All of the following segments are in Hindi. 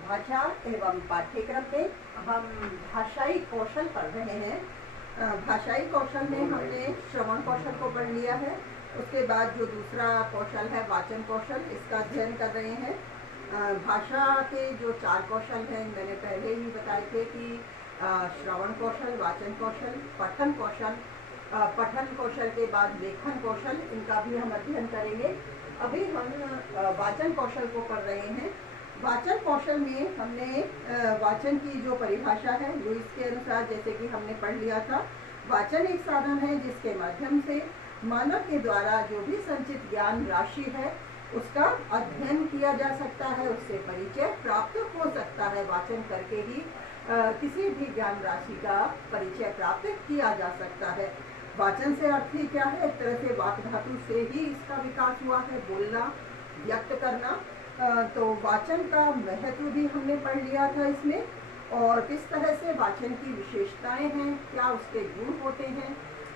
भाषा एवं पाठ्यक्रम में हम भाषाई कौशल पढ़ रहे हैं। भाषाई कौशल में हमने श्रवण कौशल को पढ़ लिया है। उसके बाद जो दूसरा कौशल है वाचन कौशल, इसका अध्ययन कर रहे हैं। भाषा के जो 4 कौशल हैं मैंने पहले ही बताए थे कि श्रवण कौशल, वाचन कौशल, पठन कौशल। पठन कौशल के बाद लेखन कौशल, इनका भी हम अध्ययन करेंगे। अभी हम वाचन कौशल को पढ़ रहे हैं। वाचन कौशल में हमने वाचन की जो परिभाषा है लुईस के अनुसार, जैसे कि हमने पढ़ लिया था, वाचन एक साधन है जिसके माध्यम से मानव के द्वारा जो भी संचित ज्ञान राशि है उसका अध्ययन किया जा सकता है, उससे परिचय प्राप्त हो सकता है। वाचन करके ही किसी भी ज्ञान राशि का परिचय प्राप्त किया जा सकता है। वाचन से अर्थ ही क्या है? एक तरह से वाक धातु से ही इसका विकास हुआ है, बोलना, व्यक्त करना। तो वाचन का महत्व भी हमने पढ़ लिया था इसमें, और किस तरह से वाचन की विशेषताएं हैं, क्या उसके गुण होते हैं,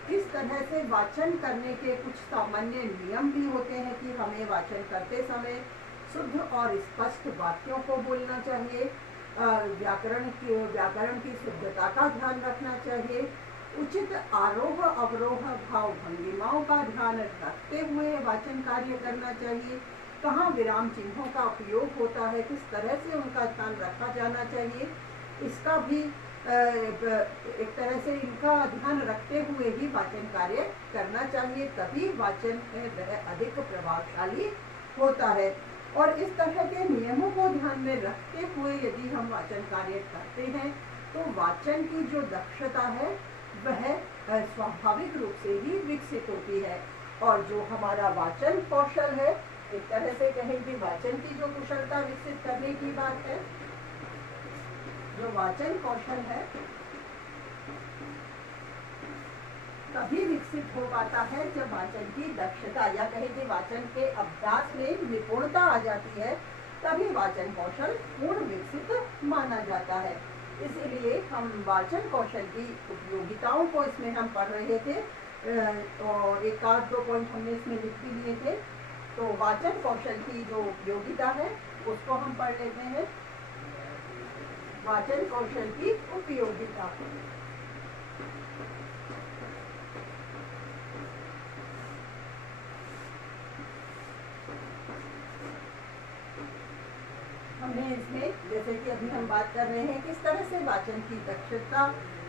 किस तरह से वाचन करने के कुछ सामान्य नियम भी होते हैं कि हमें वाचन करते समय शुद्ध और स्पष्ट वाक्यों को बोलना चाहिए, व्याकरण की शुद्धता का ध्यान रखना चाहिए, उचित आरोह अवरोह भाव भंगिमाओं का ध्यान रखते हुए वाचन कार्य करना चाहिए, कहाँ विराम चिन्हों का उपयोग होता है, किस तरह से उनका ध्यान रखा जाना चाहिए, इसका भी एक तरह से इनका ध्यान रखते हुए ही वाचन कार्य करना चाहिए, तभी वाचन वह अधिक प्रभावशाली होता है। और इस तरह के नियमों को ध्यान में रखते हुए यदि हम वाचन कार्य करते हैं तो वाचन की जो दक्षता है वह स्वाभाविक रूप से ही विकसित होती है। और जो हमारा वाचन कौशल है, एक तरह से कहें कि वाचन की जो कुशलता विकसित करने की बात है, जो वाचन कौशल है तभी विकसित हो पाता है जब वाचन की दक्षता या कहें कि वाचन के अभ्यास में निपुणता आ जाती है, तभी वाचन कौशल पूर्ण विकसित माना जाता है। इसीलिए हम वाचन कौशल की उपयोगिताओं को इसमें हम पढ़ रहे थे, और एक आध 2 पॉइंट हमने इसमें लिख भी लिए थे। तो वाचन कौशल की जो उपयोगिता है उसको हम पढ़ लेते हैं। वाचन कौशल की उपयोगिता, हमने इसमें जैसे कि अभी हम बात कर रहे हैं किस तरह से वाचन की दक्षता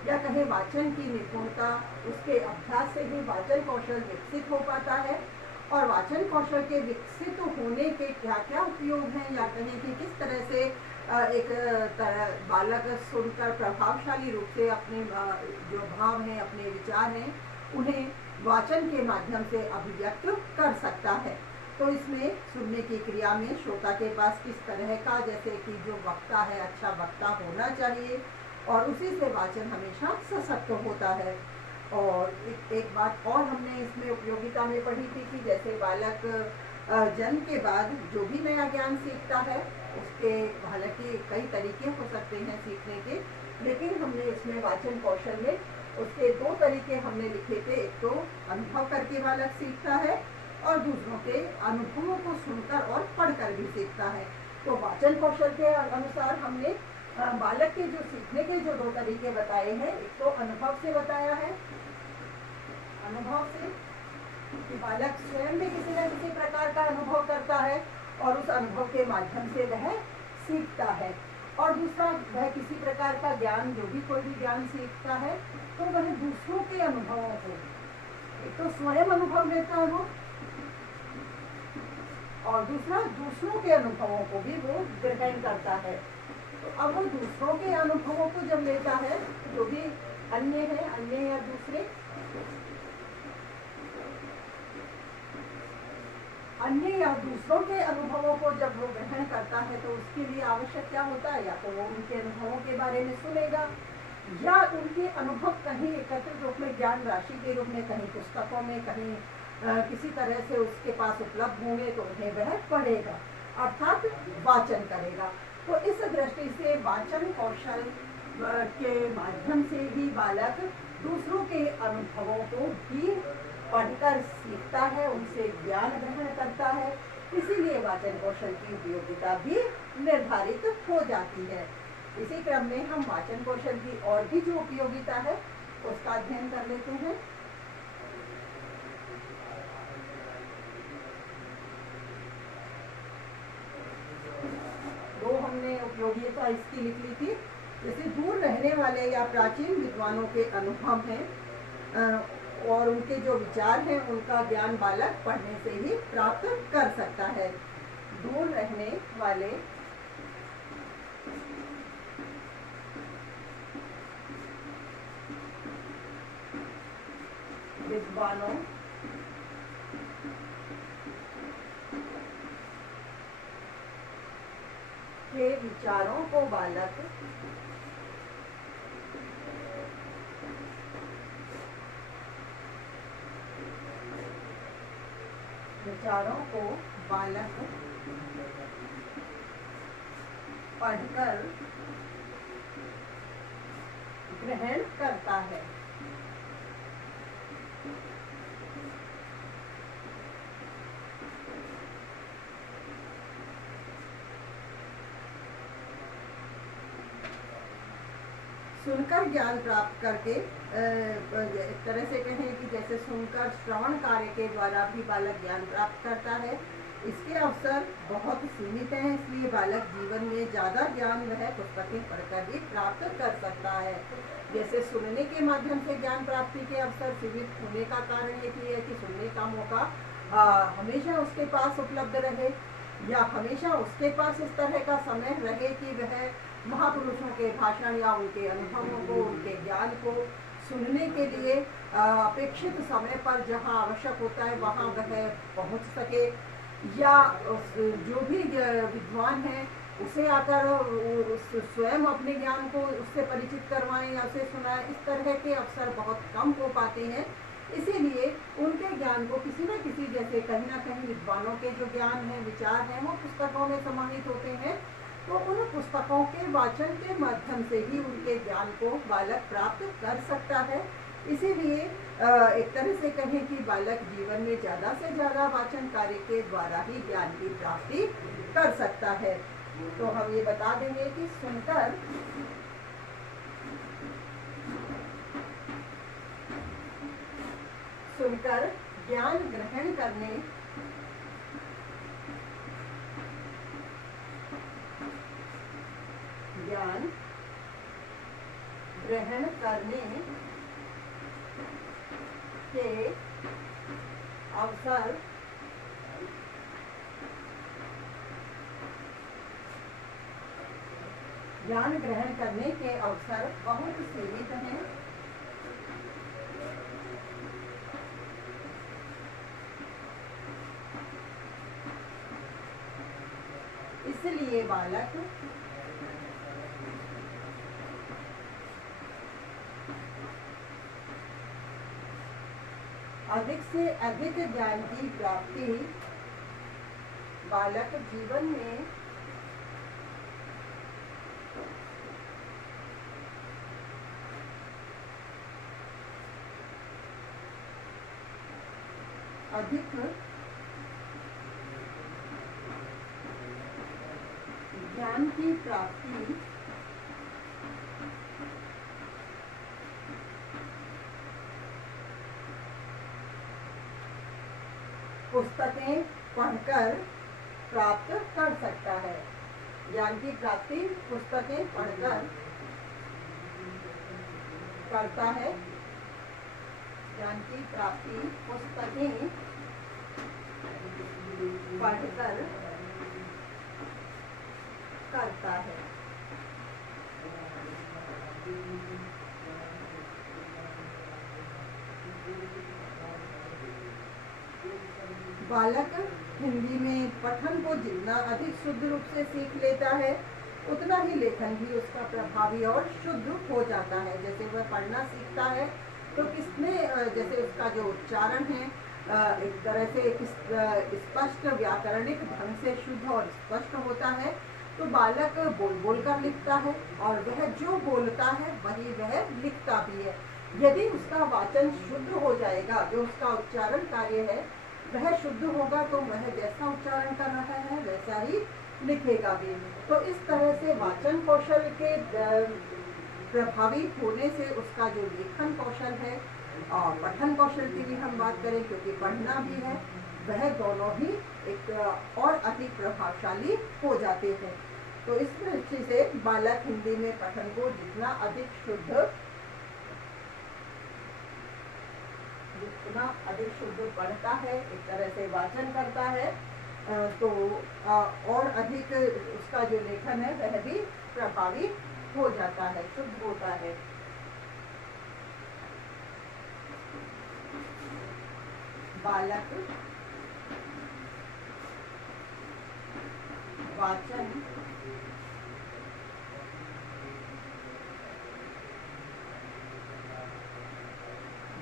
या कहे वाचन की निपुणता, उसके अभ्यास से ही वाचन कौशल विकसित हो पाता है। और वाचन कौशल के विकसित होने के क्या क्या उपयोग हैं, या कहें कि किस तरह से एक बालक सुनकर प्रभावशाली रूप से अपने जो भाव हैं, अपने विचार हैं, उन्हें वाचन के माध्यम से अभिव्यक्त कर सकता है। तो इसमें सुनने की क्रिया में श्रोता के पास किस तरह का, जैसे कि जो वक्ता है अच्छा वक्ता होना चाहिए, और उसी से वाचन हमेशा सशक्त होता है। और एक बात और हमने इसमें उपयोगिता में पढ़ी थी कि जैसे बालक जन्म के बाद जो भी नया ज्ञान सीखता है उसके हालांकि कई तरीके हो सकते हैं सीखने के, लेकिन हमने इसमें वाचन कौशल में उसके 2 तरीके हमने लिखे थे। एक तो अनुभव करके बालक सीखता है, और दूसरों के अनुभवों को सुनकर और पढ़कर भी सीखता है। तो वाचन कौशल के अनुसार हमने बालक के जो सीखने के जो 2 तरीके बताए हैं, एक तो अनुभव से बताया है, अनुभव से कि बालक स्वयं भी किसी न किसी प्रकार का अनुभव करता है और उस अनुभव के माध्यम से वह सीखता है। और दूसरा, वह किसी प्रकार का ज्ञान, जो भी कोई भी ज्ञान सीखता है तो वह दूसरों के अनुभवों को, एक तो स्वयं अनुभव लेता है वो, और दूसरा दूसरों के अनुभवों को भी वो ग्रहण करता है। तो अब वो दूसरों के अनुभवों को जब लेता है, जो भी अन्य है, अन्य या दूसरे, अन्य या दूसरों के अनुभवों को जब वो ग्रहण करता है तो उसके लिए आवश्यक क्या होता है? या तो वो उनके अनुभवों के बारे में सुनेगा, या उनके अनुभव कहीं एकत्रित रूप में ज्ञान राशि के रूप में कहीं पुस्तकों में, कहीं किसी तरह से उसके पास उपलब्ध होंगे तो उन्हें वह पढ़ेगा, अर्थात वाचन करेगा। तो इस दृष्टि से वाचन कौशल के माध्यम से ही बालक दूसरों के अनुभवों को भी पढ़कर सीखता है, उनसे ज्ञान ग्रहण करता है, इसीलिए वाचन कौशल की उपयोगिता भी निर्धारित हो जाती है। इसी क्रम में हम वाचन कौशल की और भी जो उपयोगिता है उसका अध्ययन कर लेते हैं। दो हमने उपयोगिता इसकी लिख ली थी। जैसे दूर रहने वाले या प्राचीन विद्वानों के अनुभव हैं और उनके जो विचार हैं उनका ज्ञान बालक पढ़ने से ही प्राप्त कर सकता है। दूर रहने वाले विद्वानों के विचारों को बालक पढ़कर ग्रहण करता है। सुनकर ज्ञान प्राप्त करके एक तरह से कहें कि जैसे सुनकर श्रवण कार्य के द्वारा भी बालक ज्ञान प्राप्त करता है। इसके अवसर बहुत सीमित हैं, इसलिए बालक जीवन में ज़्यादा ज्ञान वह पुस्तकें पढ़कर ही प्राप्त कर सकता है। जैसे सुनने के माध्यम से ज्ञान प्राप्ति के अवसर सीमित होने का कारण ये है कि सुनने का मौका हमेशा उसके पास उपलब्ध रहे या हमेशा उसके पास इस तरह का समय रहे कि वह महापुरुषों के भाषण या उनके अनुभवों को, उनके ज्ञान को सुनने के लिए अपेक्षित समय पर जहां आवश्यक होता है वहां वह पहुंच सके, या जो भी विद्वान है उसे आकर स्वयं अपने ज्ञान को उससे परिचित करवाएं या उसे सुनाएं। इस तरह के अवसर बहुत कम हो पाते हैं। इसीलिए उनके ज्ञान को किसी न किसी, जैसे कहीं ना कहीं विद्वानों के जो ज्ञान है, विचार हैं, वो पुस्तकों में समाहित होते हैं, तो उन पुस्तकों के वाचन के माध्यम से ही उनके ज्ञान को बालक प्राप्त कर सकता है। इसीलिए एक तरह से कहें कि बालक जीवन में ज़्यादा से ज़्यादा वाचन कार्य के द्वारा ही ज्ञान की प्राप्ति कर सकता है। तो हम ये बता देंगे कि सुनकर ज्ञान ग्रहण करने के अवसर ज्ञान ग्रहण करने के अवसर बहुत सीमित हैं। इसलिए बालक अधिक से अधिक ज्ञान की प्राप्ति बालक जीवन में अधिक ज्ञान की प्राप्ति पुस्तकें पढ़कर प्राप्त कर सकता है। ज्ञान की प्राप्ति पुस्तकें पढ़कर करता है। ज्ञान की प्राप्ति पुस्तकें पढ़कर करता है। बालक हिंदी में पठन को जितना अधिक शुद्ध रूप से सीख लेता है उतना ही लेखन भी उसका प्रभावी और शुद्ध हो जाता है। जैसे वह पढ़ना सीखता है तो किसने जैसे उसका जो उच्चारण है एक तरह से स्पष्ट व्याकरणिक ढंग से शुद्ध और स्पष्ट होता है, तो बालक बोल बोल कर लिखता है और वह जो बोलता है वही वह लिखता भी है। यदि उसका वाचन शुद्ध हो जाएगा, जो उसका उच्चारण कार्य है वह शुद्ध होगा तो वह जैसा उच्चारण कर रहा है वैसा ही लिखेगा भी। तो इस तरह से वाचन कौशल के प्रभावी होने से उसका जो लेखन कौशल है और पठन कौशल की भी हम बात करें, क्योंकि पढ़ना भी है, वह दोनों ही एक और अधिक प्रभावशाली हो जाते हैं। तो इस दृष्टि से बालक हिंदी में पठन को जितना अधिक शुद्ध पढ़ता है, एक तरह से वाचन करता है, तो और अधिक उसका जो लेखन है वह भी प्रभावी हो जाता है, शुद्ध होता है। बालक वाचन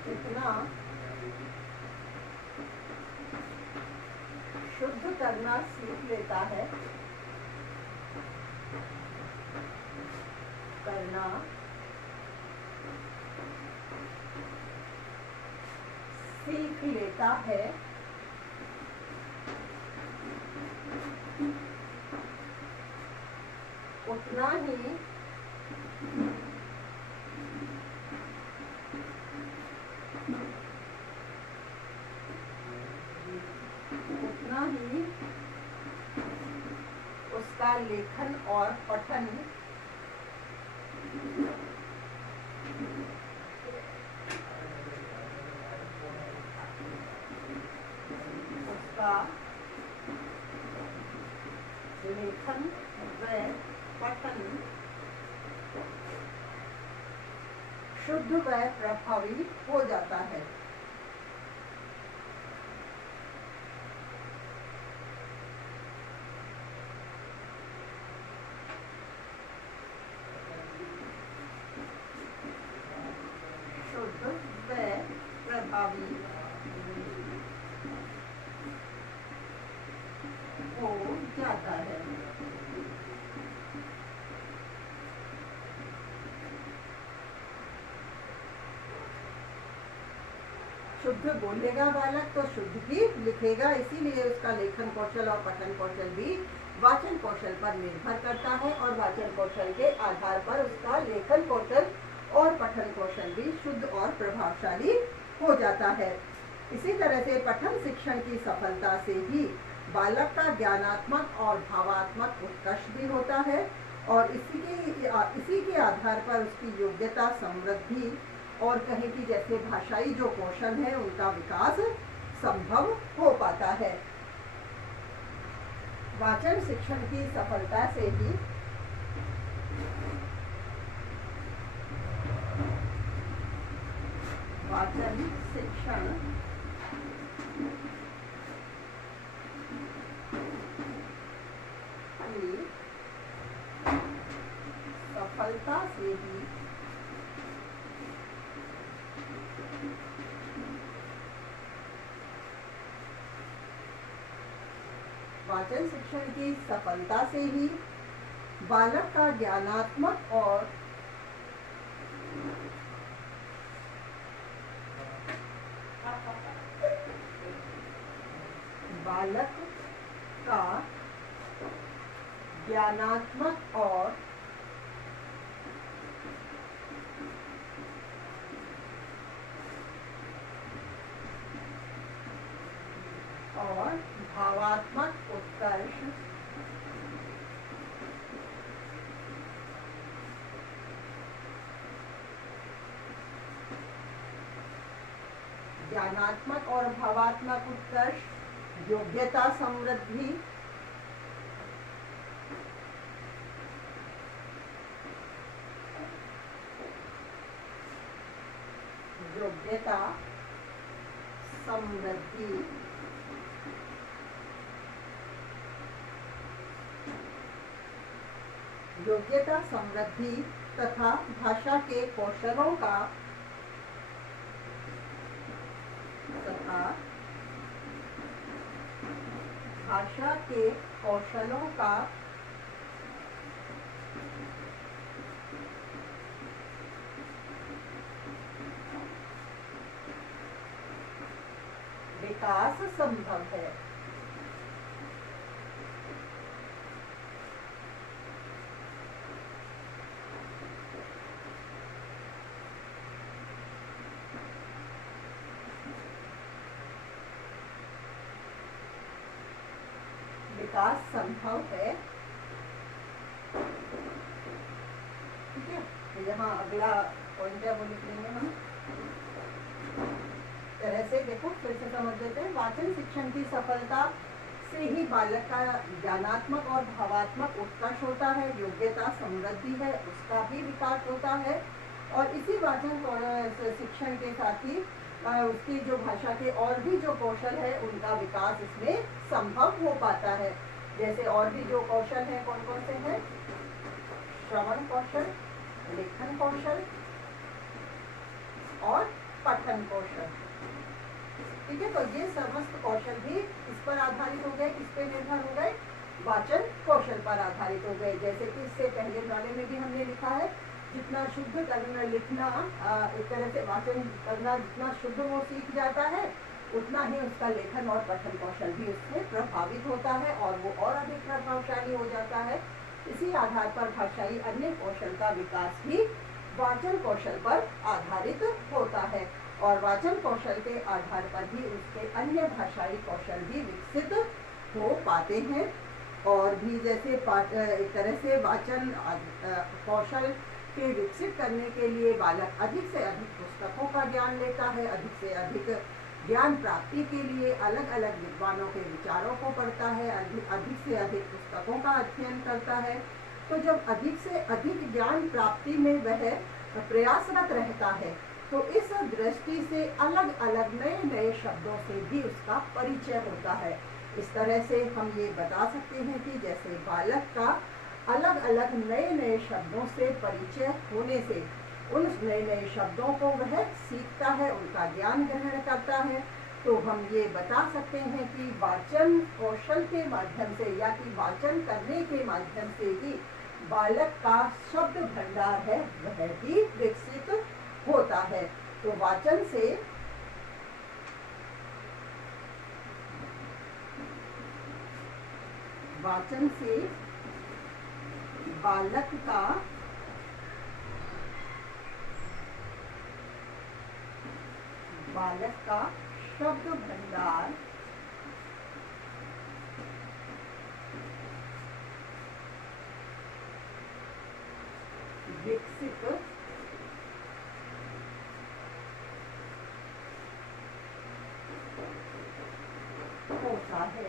जितना शुद्ध करना सीख लेता है, उतना ही उसका लेखन और पठन शुद्ध व प्रभावी हो जाता है। शुद्ध व प्रभावी हो जाता है। शुद्ध बोलेगा बालक तो शुद्ध ही लिखेगा, इसीलिए उसका लेखन कौशल और पठन कौशल भी वाचन कौशल पर निर्भर करता है और वाचन कौशल के आधार पर उसका लेखन कौशल और पठन कौशल भी शुद्ध और प्रभावशाली हो जाता है। इसी तरह से पठन शिक्षण की सफलता से ही बालक का ज्ञानात्मक और भावात्मक उत्कर्ष भी होता है और इसी के आधार पर उसकी योग्यता, समृद्धि और कहें कि जैसे भाषाई जो कौशल है उनका विकास संभव हो पाता है। वाचन शिक्षण की सफलता से ही वाचन शिक्षण की सफलता से ही वाचन शिक्षण की सफलता से ही बालक का ज्ञानात्मक और भावात्मक उत्कर्ष ज्ञानात्मक और भावात्मक उत्कर्ष, योग्यता, समृद्धि, योग्यता, समृद्धि तथा भाषा के कौशलों का विकास संभव है। विकास संभव है। ठीक है, तो यहाँ अगला पॉइंट है वो लिख लेंगे हम। तरह से देखो फिर से समझ लेते हैं। वाचन शिक्षण की सफलता से ही बालक का ज्ञानात्मक और भावात्मक उत्कर्ष होता है, योग्यता समृद्धि है, उसका भी विकास होता है। और इसी वाचन शिक्षण के साथ ही उसकी जो भाषा के और भी जो कौशल है उनका विकास इसमें संभव हो पाता है। जैसे और भी जो कौशल है कौन कौन से हैं? श्रवण कौशल, लेखन कौशल और पठन कौशल। ठीक है, तो ये समस्त कौशल भी इस पर आधारित हो गए, किस पे निर्भर हो गए? वाचन कौशल पर आधारित हो गए। जैसे कि इससे पहले वाले में भी हमने लिखा है, जितना शुद्ध करना लिखना एक तरह से वाचन करना जितना शुद्ध वो सीख जाता है, उतना ही उसका लेखन और पठन कौशल भी उससे प्रभावित होता है और वो और अधिक प्रभावशाली हो जाता है। इसी आधार पर भाषाई अन्य कौशल का विकास भी वाचन कौशल पर आधारित होता है और वाचन कौशल के आधार पर ही उसके अन्य भाषाई कौशल भी विकसित हो पाते हैं। और भी जैसे एक तरह से वाचन कौशल के विकसित करने के लिए बालक अधिक से अधिक पुस्तकों का ज्ञान लेता है, अधिक से अधिक ज्ञान प्राप्ति के लिए अलग अलग विद्वानों के विचारों को पढ़ता है, अधिक से अधिक पुस्तकों का अध्ययन करता है। तो जब अधिक से अधिक ज्ञान प्राप्ति में वह प्रयासरत रहता है तो इस दृष्टि से अलग अलग नए नए शब्दों से भी उसका परिचय होता है। इस तरह से हम ये बता सकते हैं कि जैसे बालक का अलग अलग नए नए शब्दों से परिचय होने से उन नए नए शब्दों को वह सीखता है, उनका ज्ञान ग्रहण करता है। तो हम ये बता सकते हैं कि वाचन कौशल के माध्यम से या कि वाचन करने के माध्यम से ही बालक का शब्द भंडार है वह भी विकसित होता है। तो वाचन से बालक का शब्द भंडार विकसित होता है।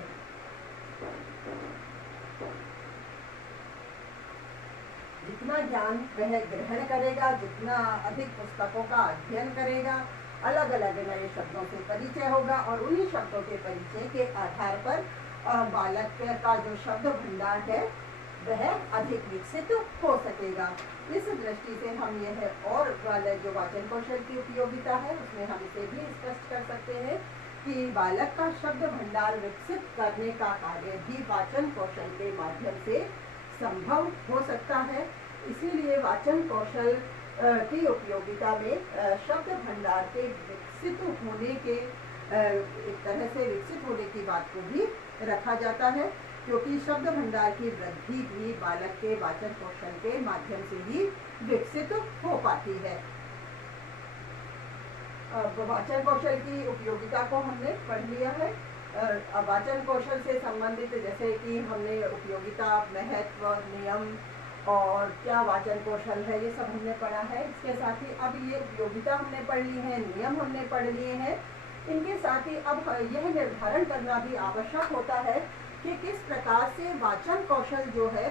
जितना ज्ञान वह ग्रहण करेगा, जितना अधिक पुस्तकों का अध्ययन करेगा, अलग अलग नए शब्दों से परिचय होगा और उन्हीं शब्दों के परिचय के आधार पर बालक का जो शब्द भंडार है वह अधिक विकसित हो सकेगा। इस दृष्टि से हम यह और वाले जो वाचन कौशल की उपयोगिता है उसमें हम इसे भी स्पष्ट कर सकते हैं कि बालक का शब्द भंडार विकसित करने का कार्य भी वाचन कौशल के माध्यम से संभव हो सकता है। इसीलिए वाचन कौशल की उपयोगिता में शब्द भंडार के विकसित होने के एक तरह से विकसित होने की बात को भी रखा जाता है, क्योंकि शब्द भंडार की वृद्धि भी बालक के वाचन कौशल के माध्यम से ही विकसित हो पाती है। वाचन कौशल की उपयोगिता को हमने पढ़ लिया है। वाचन कौशल से संबंधित जैसे कि हमने उपयोगिता, महत्व, नियम और क्या वाचन कौशल है ये सब हमने पढ़ा है। इसके साथ ही अब ये उपयोगिता हमने पढ़ ली है, नियम हमने पढ़ लिए हैं। इनके साथ ही अब यह निर्धारण करना भी आवश्यक होता है कि किस प्रकार से वाचन कौशल जो है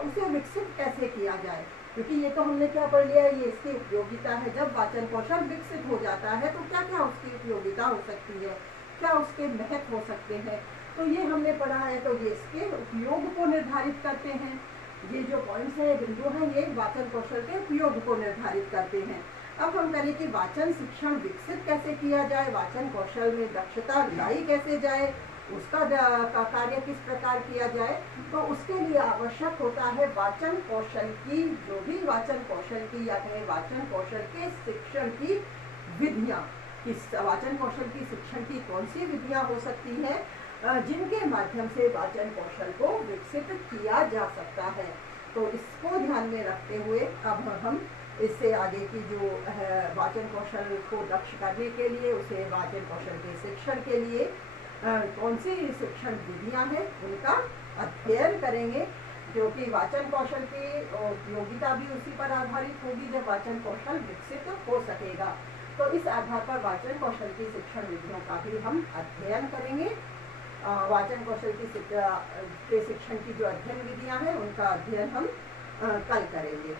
उसे विकसित कैसे किया जाए, क्योंकि ये तो हमने क्या पढ़ लिया है, ये इसकी उपयोगिता है। जब वाचन कौशल विकसित हो जाता है तो क्या क्या उसकी उपयोगिता हो सकती है, क्या उसके महत्व हो सकते हैं, तो ये हमने पढ़ा है। तो ये इसके उपयोग को निर्धारित करते हैं। ये जो पॉइंट्स है, बिंदु हैं, ये वाचन कौशल के उपयोग को निर्धारित करते हैं। अब हम करें कि वाचन शिक्षण विकसित कैसे किया जाए, वाचन कौशल में दक्षता लाई कैसे जाए, उसका कार्य किस प्रकार किया जाए। तो उसके लिए आवश्यक होता है वाचन कौशल की, जो भी वाचन कौशल की या कहें वाचन कौशल के शिक्षण की विधियाँ, कि वाचन कौशल की शिक्षण की कौन सी विधियां हो सकती हैं जिनके माध्यम से वाचन कौशल को विकसित किया जा सकता है। तो इसको ध्यान में रखते हुए अब हम इससे आगे की जो वाचन कौशल को दक्ष करने के लिए, उसे वाचन कौशल के शिक्षण के लिए कौन सी शिक्षण विधियां हैं उनका अध्ययन करेंगे, जो कि वाचन कौशल की उपयोगिता भी उसी पर आधारित होगी जब वाचन कौशल विकसित हो सकेगा। तो इस आधार पर वाचन कौशल की शिक्षण विधियों का भी हम अध्ययन करेंगे। वाचन कौशल के शिक्षण की जो अध्ययन विधियां हैं उनका अध्ययन हम कल करेंगे।